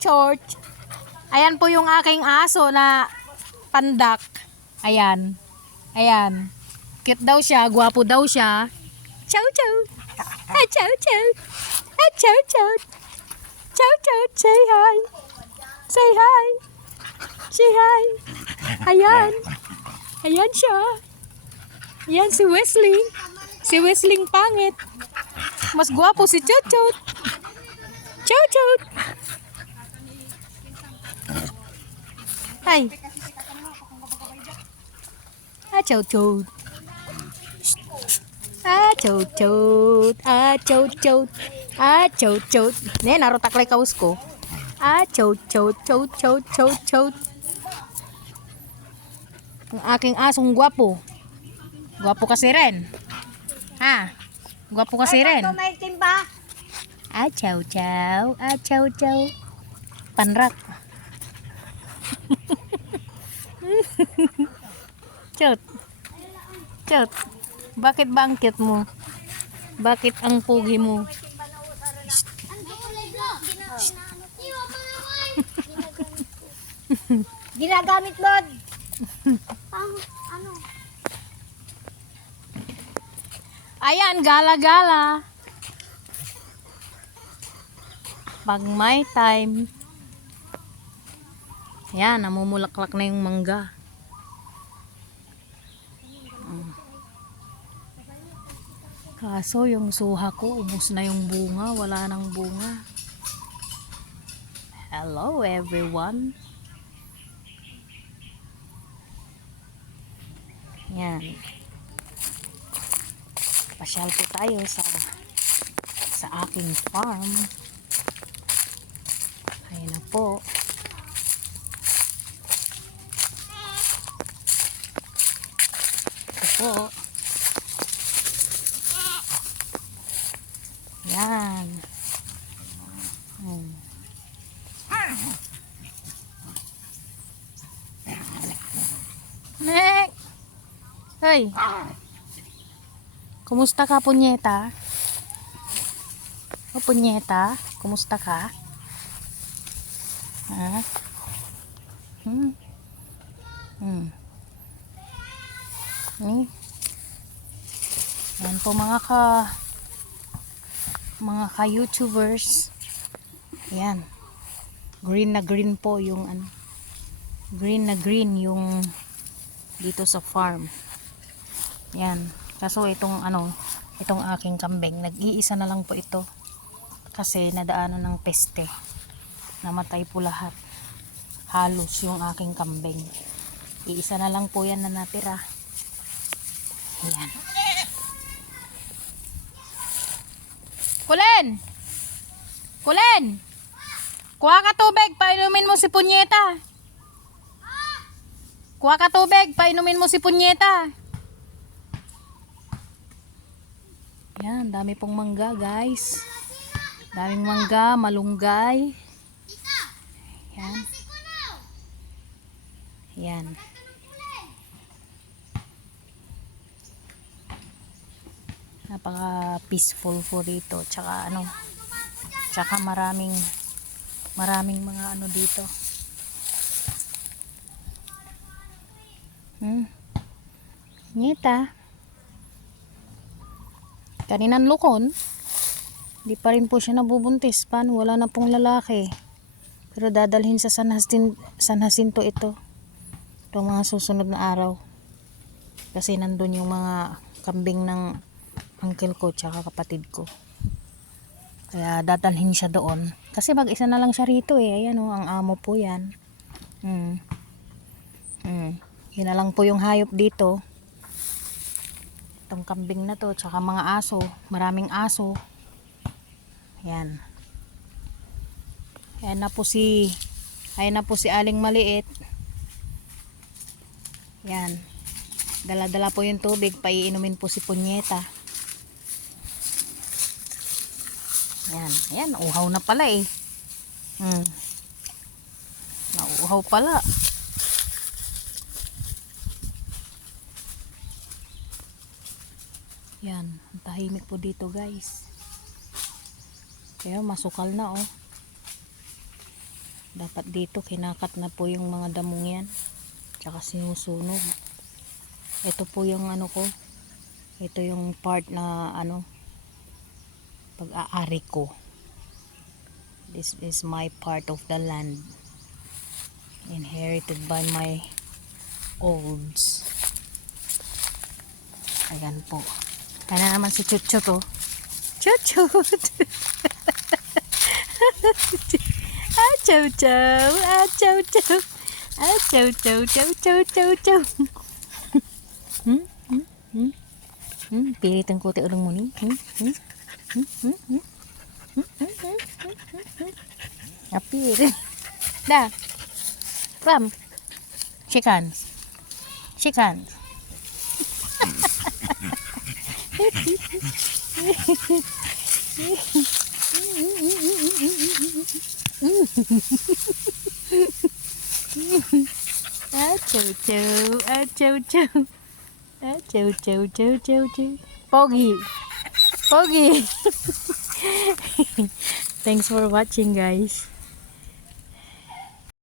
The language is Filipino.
Church. Ayan po yung aking aso na pandak. Ayan. Ayan. Cute daw siya, gwapo daw siya. Chow chow. Ah, chow chow. Ah, chow chow. Chow chow, say hi. Say hi. Say hi. Ayan. Ayan siya. Ayan si Wesley. Si Wesley pangit. Mas gwapo si Chow chow. Chow chow. Ay. Ah, chow chow. Ah, chow chow. Ah, chow chow. Ah, chow chow. Ne, narotaklay kaus ko. Ah, chow chow chow chow chow chow. Ang aking asong gwapo. Gwapo kasi rin. Ha? Gwapo kasi rin. Ah, chow chow. Ah, chow chow. Panrak. Chot. Chot. Bakit ba ang cute mo? Bakit ang pugi mo? Ginagamit mo. Ano? Ayan, gala-gala. Pag may time. Ayan, namumulaklak na yung mangga. Kaso yung suha ko, ubos na yung bunga. Wala nang bunga. Hello everyone. Yan. Pasyal po tayo sa aking farm. Ayan na po. Ito po. Yan. Nek! Hey! Kumusta ka, punyeta? O, punyeta? Kumusta ka? Ha? Yan po mga ka-YouTubers. Yan. Green na green po yung ano. Green na green yung dito sa farm. Yan. Kaso itong aking kambing, nag-iisa na lang po ito. Kasi nadaanan ng peste. Namatay po lahat. Halos yung aking kambing. Iisa na lang po yan na natira. Yan. Kulen! Kulen! Kuha ka tubig, painumin mo si punyeta. Kuha ka tubig, painumin mo si punyeta. Yan, dami pong mangga guys. Daming mangga, malunggay. Yan. Yan. Napaka peaceful po dito. Tsaka maraming mga ano dito. Ngita. Kaninan lukon. Di pa rin po siya nabubuntis. Paano? Wala na pong lalaki. Pero dadalhin sa San Jacinto ito. Itong mga susunod na araw. Kasi nandun yung mga kambing ng uncle ko tsaka kapatid ko. Kaya dadalhin siya doon. Kasi mag-isa na lang siya rito eh. Ayan o, ang amo po yan. Yun na lang po yung hayop dito. Itong kambing na to, tsaka mga aso. Maraming aso. Ayan. Ayan na po si Aling Maliit. Yan. Dala-dala po yung tubig. Paiinumin po si punyeta. Yan. Ayan. Uhaw na pala eh. Nauuhaw pala. Yan. Ang tahimik po dito guys. Kaya masukal na oh. Dapat dito kinakat na po yung mga damong yan. Tsaka sinusunog. Ito po yung ano ko. Ito yung part na ano, pag-aari ko. This is my part of the land. Inherited by my olds. Ayan po. Kaya na naman si Chuchut oh. Chuchut! Ah, chow chow! Ah, chow chow! Ah, chow chow chow chow chow chow! Hmm? Hmm? Hmm? Hmm? Pilit ang kote ulang mo ni? Hmm? Hmm? Hmm? Hmm? Hmm? Hmm? Hmm? Hmm? Apir. Da. Ram. Shake hands. Shake hands. Ah, chow chow. Ah, chow chow. Ah, chow chow chow chow chow. Pogi. Pogi. Thanks for watching, guys.